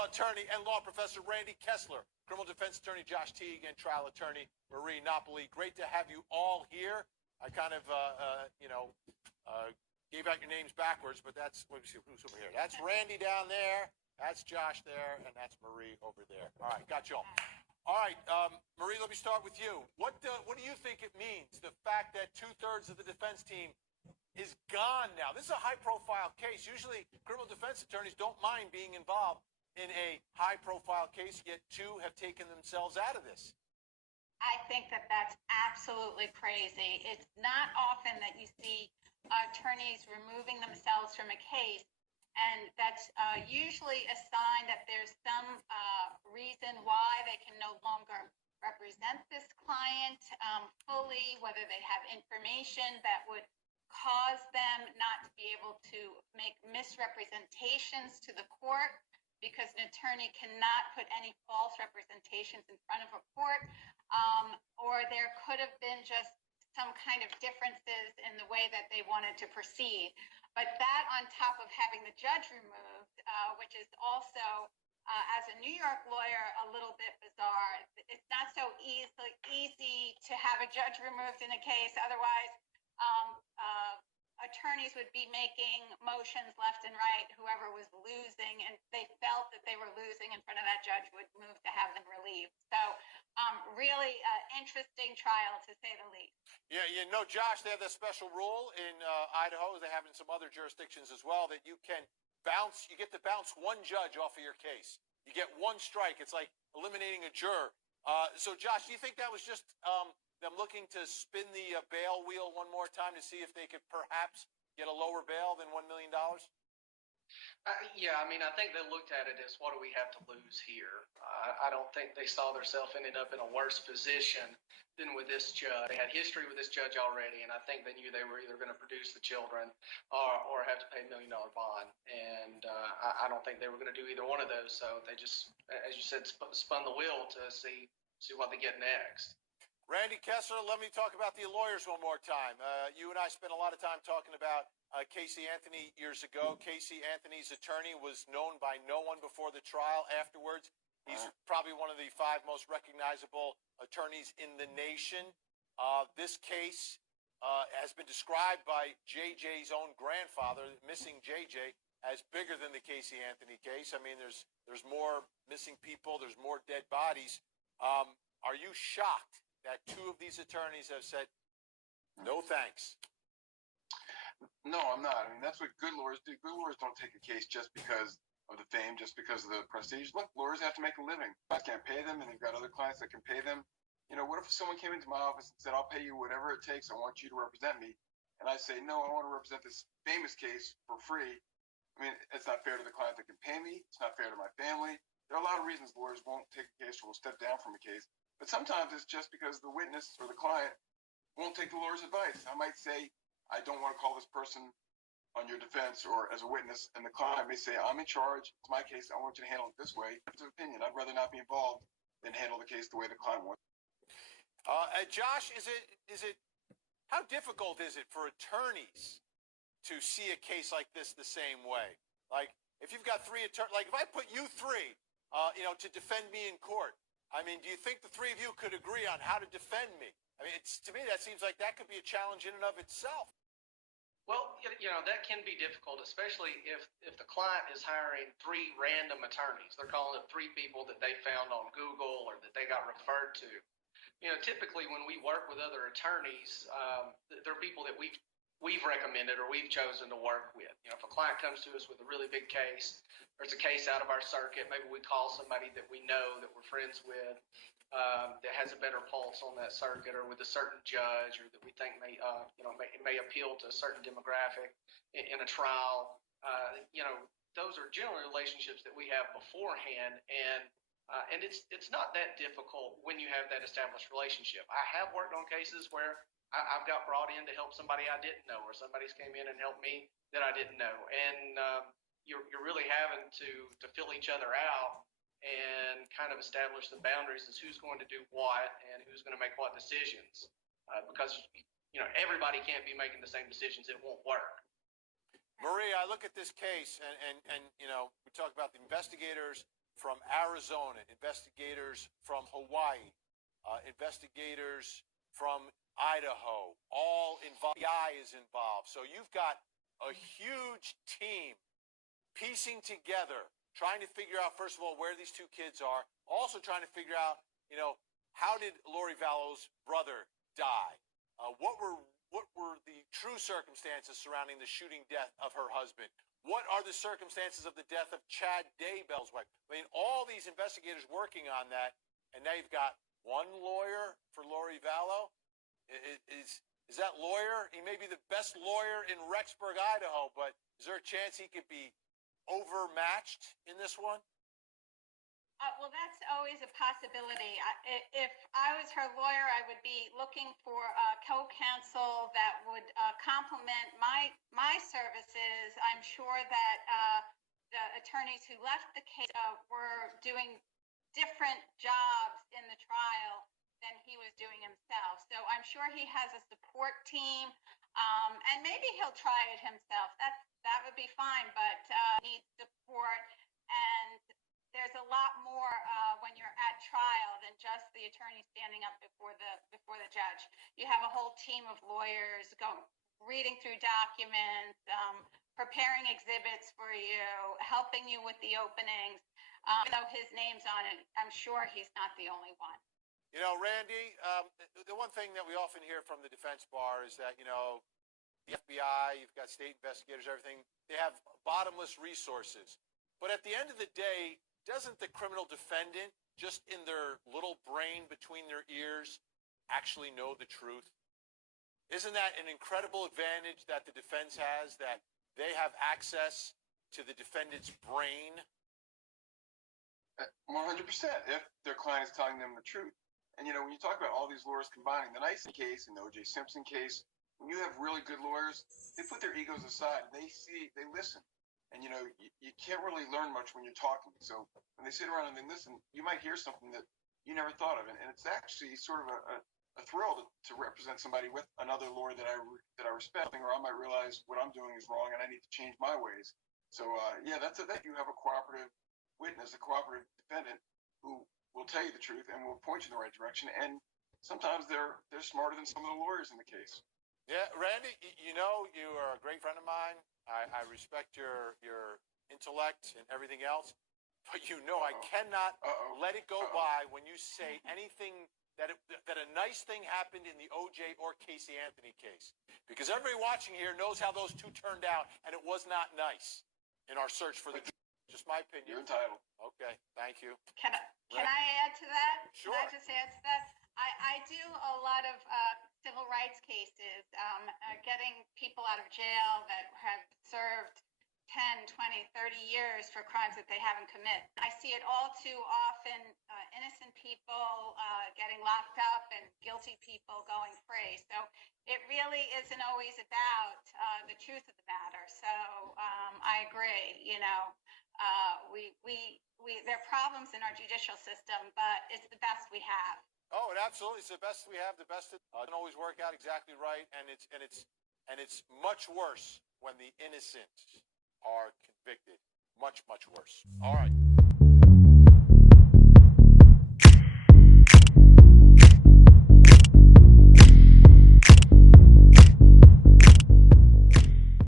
law attorney and law professor Randy Kessler, criminal defense attorney Josh Teague, and trial attorney Marie Napoli. Great to have you all here. I kind of, gave out your names backwards, but that's, let me see, who's over here? That's Randy down there, that's Josh there, and that's Marie over there. All right, got you all. All right, Marie, let me start with you. What do you think it means, the fact that 2/3 of the defense team is gone now? This is a high-profile case. Usually, criminal defense attorneys don't mind being involved in a high-profile case, yet two have taken themselves out of this. I think that that's absolutely crazy. It's not often that you see attorneys removing themselves from a case, and that's usually a sign that there's some reason why they can no longer represent this client fully, whether they have information that would cause them not to be able to make misrepresentations to the court, because an attorney cannot put any false representations in front of a court, or there could have been just some kind of differences in the way that they wanted to proceed. But that, on top of having the judge removed, which is also, as a New York lawyer, a little bit bizarre. It's not so easy to have a judge removed in a case. Otherwise, attorneys would be making motions left and right, whoever was losing, and they felt that they were losing in front of that judge would move to have them relieved. So really interesting trial, to say the least. Yeah, you know, Josh, they have this special rule in Idaho, they have in some other jurisdictions as well, that you can bounce, you get to bounce one judge off of your case. You get one strike. It's like eliminating a juror. So, Josh, do you think that was just them looking to spin the bail wheel one more time to see if they could perhaps get a lower bail than $1 million? Yeah, I mean, I think they looked at it as, what do we have to lose here? I don't think they saw themselves ended up in a worse position than with this judge. They had history with this judge already, and I think they knew they were either going to produce the children or have to pay $1 million bond. And I don't think they were going to do either one of those. So they just, as you said, spun the wheel to see what they get next. Randy Kessler, let me talk about the lawyers one more time. You and I spent a lot of time talking about Casey Anthony years ago. Casey Anthony's attorney was known by no one before the trial. Afterwards, he's probably one of the 5 most recognizable attorneys in the nation. This case has been described by JJ's own grandfather, missing JJ, as bigger than the Casey Anthony case. I mean, there's more missing people, there's more dead bodies. Are you shocked that 2 of these attorneys have said, no thanks? No, I'm not. I mean, that's what good lawyers do. Good lawyers don't take a case just because of the fame, just because of the prestige. Look, lawyers have to make a living. I can't pay them, and they've got other clients that can pay them. You know, what if someone came into my office and said, I'll pay you whatever it takes, I want you to represent me. And I say, no, I want to represent this famous case for free. I mean, it's not fair to the client that can pay me. It's not fair to my family. There are a lot of reasons lawyers won't take a case or will step down from a case. But sometimes it's just because the witness or the client won't take the lawyer's advice. I might say, I don't want to call this person on your defense or as a witness, and the client may say, I'm in charge, it's my case, I want you to handle it this way. It's an opinion. I'd rather not be involved than handle the case the way the client wants. Josh, how difficult is it for attorneys to see a case like this the same way? Like, if you've got 3 attorneys, like if I put you 3, to defend me in court, I mean, do you think the 3 of you could agree on how to defend me? I mean, to me, that seems like that could be a challenge in and of itself. Well, you know, that can be difficult, especially if the client is hiring 3 random attorneys. They're calling up 3 people that they found on Google or that they got referred to. You know, typically when we work with other attorneys, they're people that we've recommended or we've chosen to work with. You know, if a client comes to us with a really big case, or it's a case out of our circuit, maybe we call somebody that we know, that we're friends with, that has a better pulse on that circuit, or with a certain judge, or that we think may appeal to a certain demographic in a trial. You know, those are generally relationships that we have beforehand, and it's not that difficult when you have that established relationship. I have worked on cases where I've got brought in to help somebody I didn't know, or somebody's came in and helped me that I didn't know, and you're really having to fill each other out and kind of establish the boundaries as who's going to do what and who's going to make what decisions, because you know, everybody can't be making the same decisions. It won't work. Marie, I look at this case and you know, we talk about the investigators from Arizona, investigators from Hawaii, investigators from Idaho, all involved. FBI is involved. So you've got a huge team piecing together, trying to figure out, first of all, where these two kids are, also trying to figure out, how did Lori Vallow's brother die? What were the true circumstances surrounding the shooting death of her husband? What are the circumstances of the death of Chad Daybell's wife? I mean, all these investigators working on that, and now you've got one lawyer for Lori Vallow. Is that lawyer? He may be the best lawyer in Rexburg, Idaho, but is there a chance he could be overmatched in this one? Well, that's always a possibility. If I was her lawyer, I would be looking for a co-counsel that would complement my services. I'm sure that the attorneys who left the case were doing different jobs in the trial than he was doing himself. So I'm sure he has a support team, and maybe he'll try it himself. That would be fine, but needs support. And there's a lot more when you're at trial than just the attorney standing up before the judge. You have a whole team of lawyers reading through documents, preparing exhibits for you, helping you with the openings. Though his name's on it, I'm sure he's not the only one. Randy, the one thing that we often hear from the defense bar is that, the FBI, you've got state investigators, everything, they have bottomless resources. But at the end of the day, doesn't the criminal defendant, just in their little brain between their ears, actually know the truth? Isn't that an incredible advantage that the defense has, that they have access to the defendant's brain? 100%, if their client is telling them the truth. And, when you talk about all these lawyers combining, the Nicey case and the O.J. Simpson case, when you have really good lawyers, they put their egos aside. They listen. And, you can't really learn much when you're talking. So when they sit around and they listen, you might hear something that you never thought of. And it's actually sort of a thrill to represent somebody with another lawyer that I respect, or I might realize what I'm doing is wrong and I need to change my ways. So, that you have a cooperative witness, a cooperative defendant who will tell you the truth and will point you in the right direction. And sometimes they're smarter than some of the lawyers in the case. Yeah, Randy, you are a great friend of mine. I respect your intellect and everything else, but I cannot let it go by when you say anything that a nice thing happened in the O.J. or Casey Anthony case, because everybody watching here knows how those two turned out, and it was not nice in our search for the truth. Just my opinion. You're entitled. Okay, thank you. Can I add to that? Sure. Can I just add to that? I do a lot of civil rights cases, getting people out of jail that have served 10, 20, 30 years for crimes that they haven't committed. I see it all too often, innocent people getting locked up and guilty people going free. So it really isn't always about the truth of the matter. So I agree, there are problems in our judicial system, but it's the best we have. Oh, it absolutely is the best we have. The best doesn't always work out exactly right, and it's much worse when the innocent are convicted. Much, much worse. All right.